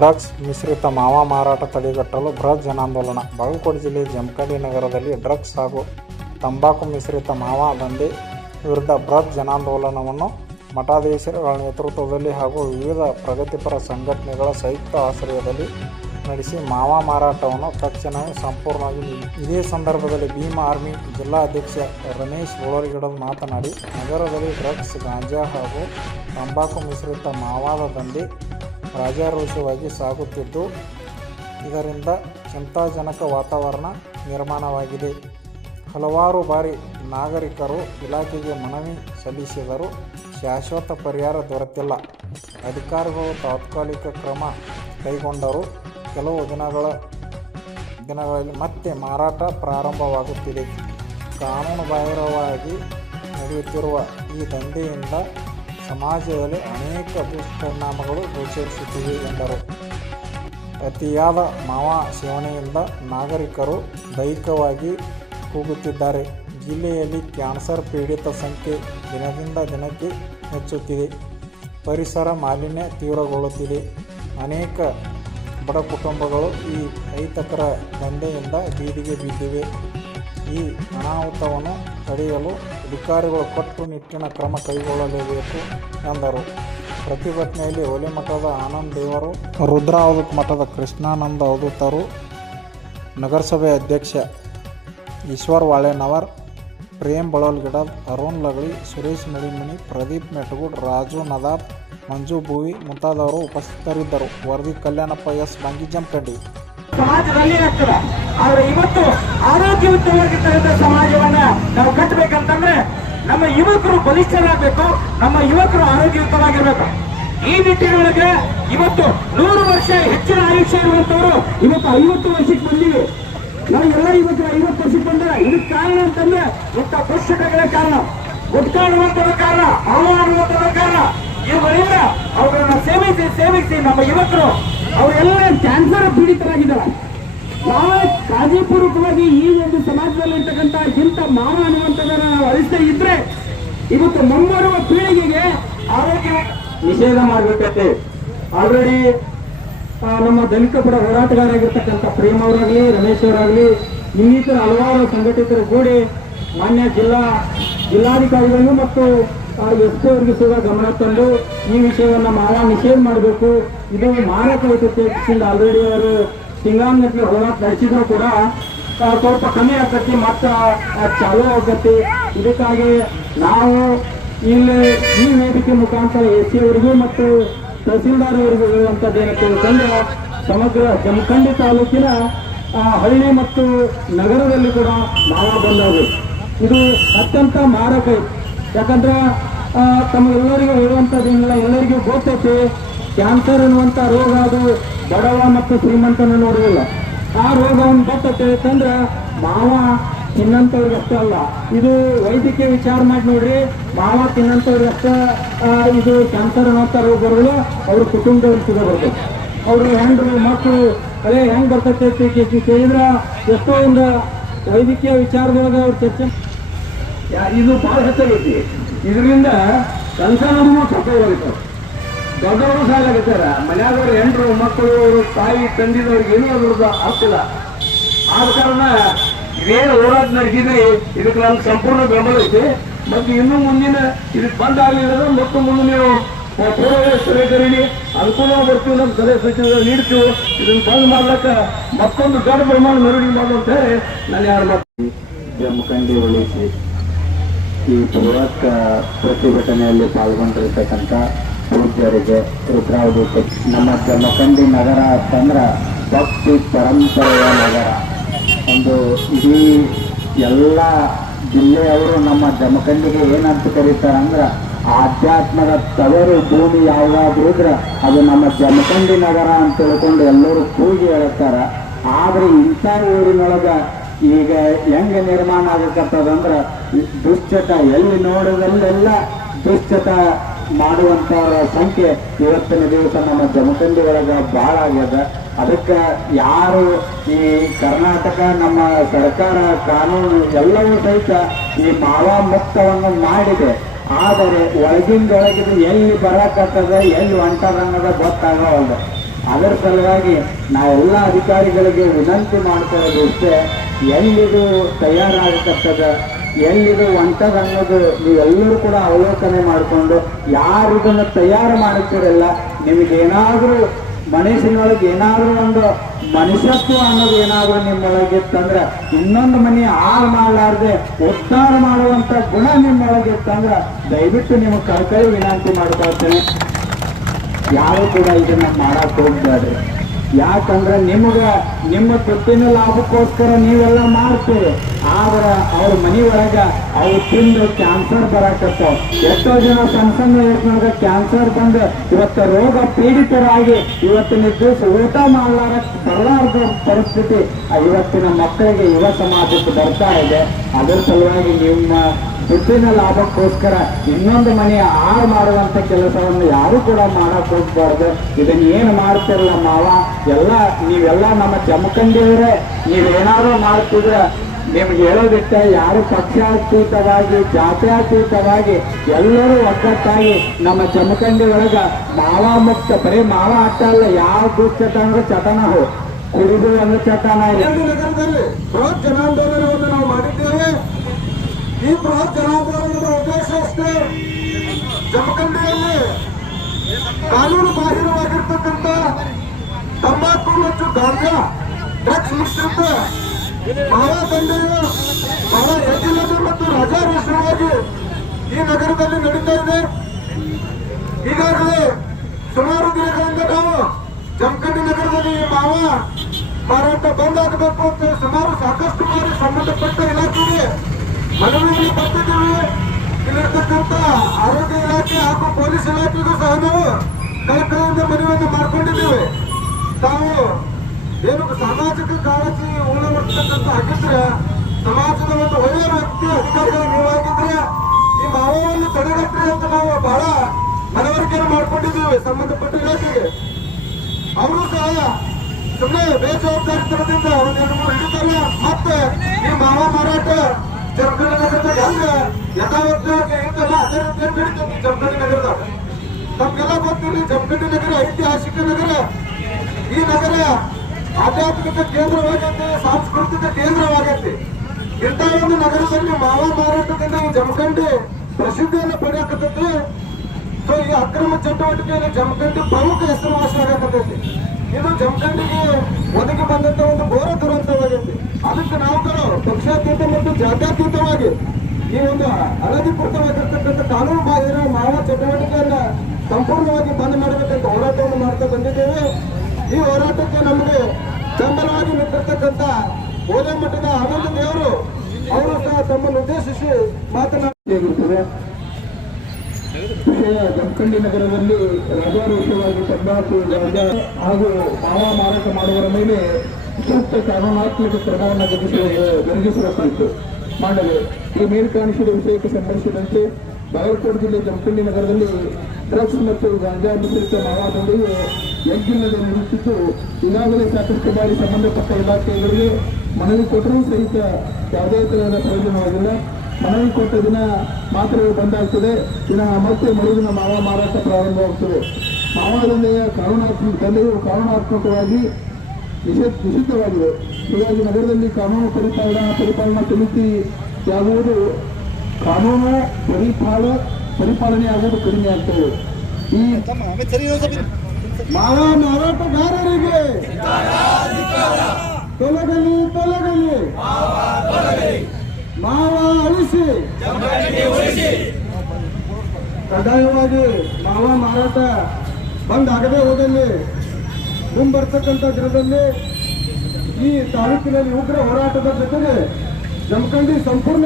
Drugs ಮಿಶ್ರಿತ ಮಾವಾ ಮಾರಾಟ ತಡೆಗಟ್ಟಲು ಬೃಹತ್ ಜನಾಂದೋಲನ. ಬಾಗಲಕೋಟೆ ಜಿಲ್ಲೆ ಜಮಖಂಡಿ ನಗರದಲ್ಲಿ ಡ್ರಗ್ಸ್ ಹಾಗೂ ತಂಬಾಕು ಮಿಶ್ರಿತ ಮಾವಾ ದಂಧೆ ವಿರುದ್ಧ ಬೃಹತ್ ಜನಾಂದೋಲನವನ್ನು ಮಠಾಧೀಶರುಗಳ ನೇತೃತ್ವದಲ್ಲಿ ಹಾಗೂ ವಿವಿಧ ಪ್ರಗತಿಪರ ಸಂಘಟನೆಗಳ ಸಂಯುಕ್ತ ಆಶ್ರಯದಲ್ಲಿ ನಡೆಸಿ ಮಾವಾ ಮಾರಾಟವನ್ನು ತಕ್ಷಣವೇ ಸಂಪೂರ್ಣವಾಗಿ ನಿಲ್ಲಿಸಿದೆ. ಇದೇ ಸಂದರ್ಭದಲ್ಲಿ ಭೀಮ ಆರ್ಮಿ ಜಿಲ್ಲಾ ಅಧ್ಯಕ್ಷ ರಮೇಶ್ ಗೋಳರಗಿಡದ ಮಾತನಾಡಿ, ನಗರದಲ್ಲಿ ಡ್ರಗ್ಸ್, ಗಾಂಜಾ ಹಾಗೂ ತಂಬಾಕು ಮಿಶ್ರಿತ ಮಾವಾದ ದಂಧೆ ರಾಜಾರೋಷವಾಗಿ ಸಾಗುತ್ತಿದ್ದು, ಇದರಿಂದ ಚಿಂತಾಜನಕ ವಾತಾವರಣ ನಿರ್ಮಾಣವಾಗಿದೆ. ಹಲವಾರು ಬಾರಿ ನಾಗರಿಕರು ಇಲಾಖೆಗೆ ಮನವಿ ಸಲ್ಲಿಸಿದರೂ ಶಾಶ್ವತ ಪರಿಹಾರ ದೊರೆತಿಲ್ಲ. ಅಧಿಕಾರಿಗಳು ತಾತ್ಕಾಲಿಕ ಕ್ರಮ ಕೈಗೊಂಡರೂ ಕೆಲವು ದಿನಗಳಲ್ಲಿ ಮತ್ತೆ ಮಾರಾಟ ಪ್ರಾರಂಭವಾಗುತ್ತಿದೆ. ಕಾನೂನುಬಾಹಿರವಾಗಿ ನಡೆಯುತ್ತಿರುವ ಈ ದಂಧೆಯಿಂದ ಸಮಾಜದಲ್ಲಿ ಅನೇಕ ದುಷ್ಪರಿಣಾಮಗಳು ಗೋಚರಿಸುತ್ತಿವೆ ಎಂದರು. ಅತಿಯಾದ ಮಾವಾ ಸೇವನೆಯಿಂದ ನಾಗರಿಕರು ದೈಹಿಕವಾಗಿ ಕುಗ್ಗುತ್ತಿದ್ದಾರೆ. ಜಿಲ್ಲೆಯಲ್ಲಿ ಕ್ಯಾನ್ಸರ್ ಪೀಡಿತ ಸಂಖ್ಯೆ ದಿನದಿಂದ ದಿನಕ್ಕೆ ಹೆಚ್ಚುತ್ತಿದೆ. ಪರಿಸರ ಮಾಲಿನ್ಯ ತೀವ್ರಗೊಳ್ಳುತ್ತಿದೆ. ಅನೇಕ ಬಡ ಕುಟುಂಬಗಳು ಈ ಅಹಿತಕರ ದಂಧೆಯಿಂದ ಬೀದಿಗೆ ಬಿದ್ದಿವೆ. ಈ ಅನಾಹುತವನ್ನು ತಡೆಯಲು ಅಧಿಕಾರಿಗಳು ಕಟ್ಟುನಿಟ್ಟಿನ ಕ್ರಮ ಕೈಗೊಳ್ಳಲೇಬೇಕು ಎಂದರು. ಪ್ರತಿಭಟನೆಯಲ್ಲಿ ಹೊಲೆಮಠದ ಆನಂದ್ ದೇವರು, ರುದ್ರಾವಧೂತ ಮಠದ ಕೃಷ್ಣಾನಂದ ಅವಧೂತರು, ನಗರಸಭೆ ಅಧ್ಯಕ್ಷ ಈಶ್ವರ್ ವಾಳೆನವರ್, ಪ್ರೇಮ್ ಬಳಲ್ಗಿಡದ್, ಅರುಣ್ ಲಗಳಿ, ಸುರೇಶ್ ನಳಿಮನಿ, ಪ್ರದೀಪ್ ಮೆಟಗೂಡ್, ರಾಜು ನದಾಬ್, ಮಂಜು ಭೂವಿ ಮುಂತಾದವರು ಉಪಸ್ಥಿತರಿದ್ದರು. ವರದಿ ಕಲ್ಯಾಣಪ್ಪ ಎಸ್ ಬಂಗಿ, ಜಮಖಂಡಿ. ಸಮಾಜದಲ್ಲಿ ಆಗ್ತದ, ಆದ್ರೆ ಇವತ್ತು ಆರೋಗ್ಯಯುತವಾಗಿರ್ತಕ್ಕಂಥ ಸಮಾಜವನ್ನ ನಾವು ಕಟ್ಟಬೇಕಂತಂದ್ರೆ ನಮ್ಮ ಯುವಕರು ಬಲಿಷ್ಠರಾಗಬೇಕು, ನಮ್ಮ ಯುವಕರು ಆರೋಗ್ಯಯುತವಾಗಿರ್ಬೇಕು. ಈ ನಿಟ್ಟಿನೊಳಗೆ ಇವತ್ತು 100 ವರ್ಷ ಹೆಚ್ಚಿನ ಆಯುಷ್ಯ ಇರುವಂತವರು ಇವತ್ತು 50 ವರ್ಷಕ್ಕೆ ಬಂದಿವೆ. ನಾವು ಎಲ್ಲ ಇವತ್ತು 50 ವರ್ಷಕ್ಕೆ ಬಂದ್ರೆ ಇದಕ್ಕೆ ಕಾರಣ ಅಂತಂದ್ರೆ ಇಂಥ ದುಶ್ಚಟಗಳ ಕಾರಣ, ಗುಟ್ಕಾ ಅನ್ನುವಂಥದ ಕಾರಣ, ಮಾವಾ ಅನ್ನುವಂಥದ ಕಾರಣ. ಇವುಗಳಿಂದ ಅವುಗಳನ್ನ ಸೇವಿಸಿ ನಮ್ಮ ಯುವಕರು ಅವರೆಲ್ಲ ಕ್ಯಾನ್ಸರ್ ಪೀಡಿತರಾಗಿದ್ದಾರೆ. ನಾವು ಕಾಳಜಿಪೂರ್ವಕವಾಗಿ ಈ ಒಂದು ಸಮಾಜದಲ್ಲಿ ಇರ್ತಕ್ಕಂಥ ಇಂಥ ಮಾವಾ ಅನ್ನುವಂಥದ್ದನ್ನ ನಾವು ಅರಿಸ್ತಾ ಇದ್ರೆ ಇವತ್ತು ಮುಂಬರುವ ಪೀಳಿಗೆಗೆ ಆರೋಗ್ಯ ನಿಷೇಧ ಮಾಡಬೇಕಂತೆ. ಆಲ್ರೆಡಿ ನಮ್ಮ ದಲಿತ ಪರ ಹೋರಾಟಗಾರರಾಗಿರ್ತಕ್ಕಂಥ ಪ್ರೇಮ್ ಅವರಾಗ್ಲಿ, ರಮೇಶ್ ಅವರಾಗ್ಲಿ, ಇನ್ನಿತರ ಹಲವಾರು ಸಂಘಟಿತರು ಕೂಡಿ ಮಾನ್ಯ ಜಿಲ್ಲಾಧಿಕಾರಿಗಳು ಮತ್ತು ಎಸ್ ಅವರಿಗೆ ಸಹ ಗಮನ ತಂದು ಈ ವಿಷಯವನ್ನ ಮಾವಾ ನಿಷೇಧ ಮಾಡಬೇಕು, ಇದು ಮಾರಕ ವೈದ್ಯಕೀಯ ಆಲ್ರೆಡಿ ಅವರು ಸಿಂಗಾಂಗಟ್ಲೆ ಹೋರಾಟ ನಡೆಸಿದ್ರು ಕೂಡ ಸ್ವಲ್ಪ ಕಮ್ಮಿ ಆಗ್ತತಿ, ಮತ್ತೆ ಚಾಲೂ ಆಗತ್ತೆ. ಇದಕ್ಕಾಗಿ ನಾವು ಇಲ್ಲಿ ಈ ವೇದಿಕೆ ಮುಖಾಂತರ ಎಸ್ ಅವರಿಗೂ ಮತ್ತು ತಹಸೀಲ್ದಾರ್ ಅವರಿಗೂ ಹೇಳುವಂಥದ್ದೇನಕ್ಕೆ ಅಂತಂದ್ರೆ ಸಮಗ್ರ ಜಮಖಂಡಿ ತಾಲೂಕಿನ ಹಳ್ಳಿ ಮತ್ತು ನಗರದಲ್ಲಿ ಕೂಡ ಮಾವಾ ಬಂದವು. ಇದು ಅತ್ಯಂತ ಮಾರಕ. ಯಾಕಂದ್ರೆ ತಮಗೆಲ್ಲರಿಗೂ ಹೇಳುವಂಥದ್ದೇನಿಲ್ಲ, ಎಲ್ಲರಿಗೂ ಗೊತ್ತೈತಿ ಕ್ಯಾನ್ಸರ್ ಅನ್ನುವಂಥ ರೋಗ ಅದು ಬಡವ ಮತ್ತು ಶ್ರೀಮಂತನ ನೋಡುವುದಿಲ್ಲ. ಆ ರೋಗವನ್ನು ಬರ್ತೈತೆ ಅಂತಂದ್ರೆ ಮಾವಾ ತಿನ್ನಂಥವ್ರಿಗೆ ಅಷ್ಟೇ ಅಲ್ಲ, ಇದು ವೈದ್ಯಕೀಯ ವಿಚಾರ ಮಾಡಿ ನೋಡ್ರಿ, ಮಾವಾ ತಿನ್ನಂಥವ್ರಿಗೆ ಅಷ್ಟೇ ಇದು ಕ್ಯಾನ್ಸರ್ ಅನ್ನುವಂಥ ರೋಗ ಬರೋಲ್ಲ, ಅವ್ರ ಕುಟುಂಬದವ್ರಿಗೆ ಸಿಗ ಬರ್ತೈತೆ. ಅವರು ಹೆಂಡ್ರು ಮಕ್ಕಳು ಅದೇ ಹೆಂಗ್ ಬರ್ತೈತೆ ಕೇಳಿದ್ರೆ ಎಷ್ಟೋ ಒಂದು ವೈದ್ಯಕೀಯ ವಿಚಾರದೊಳಗೆ ಅವ್ರು ಚರ್ಚೆ ಇದು ಭಾಳ ಹೆಚ್ಚಾಗೈತಿ. ಇದರಿಂದ ಸಂಸಾರನೂ ಸತ್ತೋಗ್ತಾರೆ, ದೊಡ್ಡವರು ಸಾಲಾಗತ್ತಾರ, ಮನ್ಯಾಗವ್ರು ಹೆಂಡ್ರು ಮಕ್ಕಳು ಅವರು ತಾಯಿ ತಂದಿದವ್ರಿಗೆ ಏನೂ ಅದ್ರದ್ದು ಆಗ್ತಿಲ್ಲ. ಆದ ಕಾರಣ ಇದೇನು ಹೋರಾಟ ನಡೆಸಿದ್ರಿ ಇದಕ್ಕೆ ನಮ್ಗೆ ಸಂಪೂರ್ಣ ಬೆಂಬಲ ಐತಿ. ಮತ್ತು ಇನ್ನೂ ಮುಂದಿನ ಇದಕ್ಕೆ ಬಂದ್ ಆಗಲಿಲ್ಲ ಮತ್ತು ಮುಂದೆ ನೀವು ಕರೀರಿ, ಅನುಕೂಲ ಬರ್ತೀವಿ, ನಮ್ಮ ಸಲಹೆ ಸೂಚನೆಗಳು ನೀಡ್ತೀವಿ. ಇದನ್ನು ಬಂದ್ ಮಾಡ್ಲಕ್ಕ ಮತ್ತೊಂದು ದೊಡ್ಡ ಪ್ರಮಾಣ ಮೆರವಣಿಗೆ ಮಾಡುವ ಅಂತ ಹೇಳಿ ನಾನು ಯಾರು ಮಾಡ್ತೀನಿ. ಜಮಖಂಡಿ ಉಳಿಸಿ ಈ ಬೃಹತ್ ಪ್ರತಿಭಟನೆಯಲ್ಲಿ ಪಾಲ್ಗೊಂಡಿರ್ತಕ್ಕಂಥ ಪೂಜ್ಯರಿಗೆ, ರುದ್ರಾವಧೂತ, ನಮ್ಮ ಜಮಖಂಡಿ ನಗರ ಅಂತಂದ್ರೆ ಭಕ್ತಿ ಪರಂಪರೆಯ ನಗರ. ಒಂದು ಇಡೀ ಎಲ್ಲ ಜಿಲ್ಲೆಯವರು ನಮ್ಮ ಜಮಖಂಡಿಗೆ ಏನಂತ ಕರೀತಾರಂದ್ರೆ ಆಧ್ಯಾತ್ಮದ ತವರು ಭೂಮಿ ಯಾವುದಾದ್ರೂ ಇದ್ರೆ ಅದು ನಮ್ಮ ಜಮಖಂಡಿ ನಗರ ಅಂತ ತಿಳ್ಕೊಂಡು ಎಲ್ಲರೂ ಕೂಗಿ ಹೇಳ್ತಾರ. ಆದ್ರೆ ಇಂಥ ಊರಿನೊಳಗ ಈಗ ಹೆಂಗೆ ನಿರ್ಮಾಣ ಆಗಕತ್ತದಂದ್ರೆ ದುಶ್ಚಟ ಎಲ್ಲಿ ನೋಡೋದಲ್ಲೆಲ್ಲ ದುಶ್ಚಟ ಮಾಡುವಂಥವ್ರ ಸಂಖ್ಯೆ ಇವತ್ತಿನ ದಿವಸ ನಮ್ಮ ಜಮಖಂಡಿ ಒಳಗೆ ಭಾಳ ಆಗ್ಯದ. ಅದಕ್ಕೆ ಯಾರು ಈ ಕರ್ನಾಟಕ ನಮ್ಮ ಸರ್ಕಾರ ಕಾನೂನು ಎಲ್ಲವೂ ಸಹಿತ ಈ ಮಾವಾ ಮುಕ್ತವನ್ನು ಮಾಡಿದೆ. ಆದರೆ ಒಳಗಿಂದೊಳಗಿದು ಎಲ್ಲಿ ಬರಕತ್ತದ ಎಲ್ಲಿ ಹೊಂಟದ ಅನ್ನೋದ ಗೊತ್ತಾಗವಲ್ದು. ಅದರ ಸಲುವಾಗಿ ನಾವೆಲ್ಲ ಅಧಿಕಾರಿಗಳಿಗೆ ವಿನಂತಿ ಮಾಡ್ಕೊಳ್ಳೋದು ಇಷ್ಟೇ, ಎಲ್ಲಿದು ತಯಾರಾಗತಕ್ಕದ ಎಲ್ಲಿದು ಒಂಟದ ಅನ್ನೋದು ನೀವೆಲ್ಲರೂ ಕೂಡ ಅವಲೋಕನೆ ಮಾಡಿಕೊಂಡು ಯಾರು ಇದನ್ನು ತಯಾರು ಮಾಡುತ್ತೀರಲ್ಲ, ನಿಮಗೇನಾದರೂ ಮನುಷ್ಯನೊಳಗೆ ಏನಾದರೂ ಒಂದು ಮನುಷ್ಯತ್ವ ಅನ್ನೋದು ಏನಾದರೂ ನಿಮ್ಮೊಳಗಿತ್ತಂದ್ರೆ, ಇನ್ನೊಂದು ಮನೆ ಹಾಳು ಮಾಡಲಾರ್ದೆ ಉದ್ಧಾರ ಮಾಡುವಂತ ಗುಣ ನಿಮ್ಮೊಳಗಿತ್ತಂದ್ರೆ ದಯವಿಟ್ಟು ನಿಮಗೆ ಕಳ್ಕಳಿ ವಿನಂತಿ ಮಾಡ್ಕೊಳ್ತೇನೆ, ಯಾರು ಕೂಡ ಇದನ್ನ ಮಾಡಕ್ ಹೋಗ್ಬೇಡ್ರಿ. ಯಾಕಂದ್ರೆ ನಿಮ್ಮ ತುತ್ತಿನ ಲಾಭಕ್ಕೋಸ್ಕರ ನೀವೆಲ್ಲ ಮಾಡ್ತೀರಿ, ಆದ್ರೆ ಅವ್ರ ಮನಿ ಒಳಗ ಅವ್ರು ತಿಂದು ಕ್ಯಾನ್ಸರ್ ಬರಾಕತ್ತಾವ. ಎಷ್ಟೋ ಜನ ಸಣ್ಣ ಸಣ್ಣ ವಯಸ್ಸಿನೊಳಗ ಕ್ಯಾನ್ಸರ್ ಬಂದು ಇವತ್ತು ರೋಗ ಪೀಡಿತರಾಗಿ ಇವತ್ತಿನ ದಿವಸ ಊಟ ಬರಲಾರ್ದ ಪರಿಸ್ಥಿತಿ ಇವತ್ತಿನ ಮಕ್ಕಳಿಗೆ ಯುವ ಸಮಾಜಕ್ಕೆ ಬರ್ತಾ ಇದೆ. ಅದರ ಸಲುವಾಗಿ ನಿಮ್ಮ ದುಡ್ಡಿನ ಲಾಭಕ್ಕೋಸ್ಕರ ಇನ್ನೊಂದು ಮನೆ ಹಾಳು ಮಾಡುವಂತ ಕೆಲಸವನ್ನು ಯಾರು ಕೂಡ ಮಾಡಕ್ ಹೋಗ್ಬಾರ್ದು. ಇದನ್ನ ಏನು ಮಾಡ್ತಿರಲ್ಲ ಮಾವ, ನೀವೆಲ್ಲ ನಮ್ಮ ಜಮಖಂಡಿಯವರೇ, ನೀವೇನಾದ್ರೂ ಮಾಡ್ತಿದ್ರೆ ನಿಮ್ಗೆ ಹೇಳೋದಿಟ್ಟ, ಯಾರು ಪಕ್ಷಾತೀತವಾಗಿ ಜಾತ್ಯಾತೀತವಾಗಿ ಎಲ್ಲರೂ ಒಗ್ಗಟ್ಟಾಗಿ ನಮ್ಮ ಜಮಖಂಡಿ ಒಳಗ ಮಾವ ಮುಕ್ತ, ಬರೀ ಮಾವ ಅಟ್ಟ ಅಲ್ಲ, ಯಾವ ಚಟ ಅಂದ್ರೆ ಚಟನ ಕುಡಿದು ಒಂದು ಚಟನ ಇದೆ. ನಗರದಲ್ಲಿ ಬೃಹತ್ ಜನಾಂದೋಲನವನ್ನು ನಾವು ಮಾಡಿದ್ದೇವೆ. ಈ ಬೃಹತ್ ಜನಾಂದೋಲನದ ಉದ್ದೇಶ ಅಷ್ಟೇ, ಜಮಖಂಡಿಯಲ್ಲಿ ಕಾನೂನು ಬಾಹಿರವಾಗಿರ್ತಕ್ಕಂಥ ತಂಬಾಕು ಮತ್ತು ಗಾಂಜಾ ಡ್ರಗ್ಸ್ ಮಿಶ್ರಿತ ಮಾವ ದಂಧೆಯು ಬಹಳ ಹೆಚ್ಚಿನದು ಮತ್ತು ರಾಜಾರೋಷವಾಗಿ ಈ ನಗರದಲ್ಲಿ ನಡೀತಾ ಇದೆ. ಈಗಾಗಲೇ ಸುಮಾರು ದಿನಗಳಿಂದ ನಾವು ಜಮಖಂಡಿ ನಗರದಲ್ಲಿ ಈ ಮಾವ ಮಾರಾಟ ಬಂದ್ ಆಗಬೇಕು ಅಂತ ಸಾಕಷ್ಟು ಬಾರಿ ಸಂಬಂಧಪಟ್ಟ ಇಲಾಖೆಗೆ ಮನವಿಯನ್ನು ಕೊಟ್ಟಿದ್ದೇವೆ. ಇಲ್ಲಿರ್ತಕ್ಕಂಥ ಆರೋಗ್ಯ ಇಲಾಖೆ ಹಾಗೂ ಪೊಲೀಸ್ ಇಲಾಖೆಗೂ ಸಹ ನಾವು ಕಳಕಳಿಯಿಂದ ಮನವಿಯನ್ನು ಮಾಡಿಕೊಂಡಿದ್ದೇವೆ. ತಾವು ಏನು ಸಾಮಾಜಿಕ ಕಾಳಜಿ ಉಳ್ಳವರ್ತಕ್ಕಂಥ ಆಗಿದ್ರೆ, ಸಮಾಜದ ಒಂದು ಒಳ್ಳೆಯ ವ್ಯಕ್ತಿ ಅಧಿಕಾರಿಗಳು ನೀವಾಗಿದ್ರೆ ಈ ಮಾವವನ್ನು ತಡೆಗಟ್ಟಿ ಅಂತ ನಾವು ಬಹಳ ಮನವರಿಕೆಯನ್ನು ಮಾಡಿಕೊಂಡಿದ್ದೇವೆ ಸಂಬಂಧಪಟ್ಟ ಇಲಾಖೆಗೆ. ಅವರು ಸಹ ಸುಮ್ಮನೆ ಬೇಜವಾಬ್ದಾರಿತನದಿಂದ ಒಂದೆರಡು ಮೂರು ಹಿಡಿತಾರೆ. ಮತ್ತೆ ಈ ಮಾವ ಮಾರಾಟ ಜಮಖಂಡಿ ನಗರದಾಗ ಹೆಂಗ ಯಥಾವತ್ತಾಗಿ ಇರ್ತಲ್ಲ ಅದೇ ರೀತಿಯಾಗಿ ನಡೀತದೆ ಜಮಖಂಡಿ ನಗರದಾಗ. ನಮ್ಗೆಲ್ಲ ಗೊತ್ತಿರಲಿ, ಜಮಖಂಡಿ ನಗರ ಐತಿಹಾಸಿಕ ನಗರ. ಈ ನಗರ ಆಧ್ಯಾತ್ಮಿಕ ಕೇಂದ್ರವಾಗೈತಿ, ಸಾಂಸ್ಕೃತಿಕ ಕೇಂದ್ರವಾಗೈತಿ. ಇಂಥ ಒಂದು ನಗರದಲ್ಲಿ ಮಾವ ಮಾರಾಟದಿಂದ ಈ ಜಮಖಂಡಿ ಪ್ರಸಿದ್ಧಿಯನ್ನು ಪಡೆಯಕತ್ತೈತಿ. ಸೊ ಈ ಅಕ್ರಮ ಚಟುವಟಿಕೆಯಲ್ಲಿ ಜಮಖಂಡಿ ಪ್ರಮುಖ ಹೆಸರುವಾಸಿಯಾಗಕತ್ತೈತಿ. ಇದು ಜಮಖಂಡಿಗೆ ಒದಗಿ ಬಂದಂತ ಒಂದು ಘೋರ ದುರಂತವಾಗೈತಿ. ಅದಕ್ಕೆ ನಾವು ಪಕ್ಷಾತೀತ ಮತ್ತು ಜಾತ್ಯತೀತವಾಗಿ ಈ ಒಂದು ಅನಧಿಕೃತವಾಗಿರ್ತಕ್ಕಂಥ ಕಾನೂನು ಬಾಹಿರ ಮಾವ ಚಟುವಟಿಕೆಯನ್ನ ಸಂಪೂರ್ಣವಾಗಿ ಬಂದ್ ಮಾಡಬೇಕಂತ ಹೋರಾಟವನ್ನು ಮಾಡ್ತಾ ಬಂದಿದ್ದೇವೆ. ಈ ಹೋರಾಟಕ್ಕೆ ನಮಗೆ ಬೆಂಬಲವಾಗಿ ನಿಂತಿರ್ತಕ್ಕಂಥ ಹೋದ ಮಠದ ಆನಂದ ದೇವರು ಅವರು ಸಹ ತಮ್ಮನ್ನು ಉದ್ದೇಶಿಸಿ ಮಾತನಾಡಿರುತ್ತದೆ. ಜಮಖಂಡಿ ನಗರದಲ್ಲಿ ರಾಜಾರೋಷವಾಗಿ ತಂಬಾಕು ಹಾಗೂ ಮಾವ ಮಾರಾಟ ಮಾಡುವವರ ಮೇಲೆ ಸೂಕ್ತ ಕಾನೂನಾತ್ಮಕ ಕ್ರಮವನ್ನು ಜರುಗಿಸುವ ಕುರಿತು ಮಾಡಲು ಈ ಮೇಲ್ಕಾಣಿಸಿದ ವಿಷಯಕ್ಕೆ ಸಂಬಂಧಿಸಿದಂತೆ ಬಾಗಲಕೋಟೆ ಜಿಲ್ಲೆ ಜಮಖಂಡಿ ನಗರದಲ್ಲಿ ಡ್ರಗ್ಸ್ ಮತ್ತು ಗಾಂಜಾ ಮಿಶ್ರಿತ ಮಾವ ದಂಧೆಯು ಯಜ್ಞಿಲ್ಲದೆ ನಡೆಯುತ್ತಿದ್ದು, ಈಗಾಗಲೇ ಸಾಕಷ್ಟು ಬಾರಿ ಸಂಬಂಧಪಟ್ಟ ಇಲಾಖೆಗಳಿಗೆ ಮನವಿ ಕೊಟ್ಟರೂ ಸಹಿತ ಯಾವುದೇ ತರಹದ ಪ್ರಯೋಜನವಾಗಿಲ್ಲ. ಮನವಿ ಕೊಟ್ಟ ದಿನ ಮಾತ್ರವೇ ಬಂದಾಗ್ತದೆ, ದಿನ ಮತ್ತೆ ಮರುದಿನ ಮಾವ ಮಾರಾಟ ಪ್ರಾರಂಭವಾಗ್ತದೆ. ಮಾವ ದಂಧೆಯು ಕಾನೂನಾತ್ಮಕವಾಗಿ ನಿಷಿದ್ಧವಾಗಿದೆ. ಹೀಗಾಗಿ ನಗರದಲ್ಲಿ ಕಾನೂನು ಪರಿಪಾಲನಾ ಸಮಿತಿ ಯಾಗುವುದು, ಕಾನೂನು ಪರಿಪಾಲನೆ ಆಗುವುದು ಕಡಿಮೆ ಆಗ್ತದೆ. ಈ ಮಾವ ಮಾರಾಟಗಾರರಿಗೆ ತೊಲಗಲಿ ಮಾವ ಅಳಿಸಿ, ಕಡ್ಡಾಯವಾಗಿ ಮಾವ ಮಾರಾಟ ಬಂದ್ ಆಗದೆ ಹೋದಲ್ಲಿ ಮುಂಬರ್ತಕ್ಕಂಥ ದಿನದಲ್ಲಿ ಈ ತಾಲೂಕಿನಲ್ಲಿ ಉಗ್ರ ಹೋರಾಟದ ಜೊತೆಗೆ ಜಮಖಂಡಿ ಸಂಪೂರ್ಣ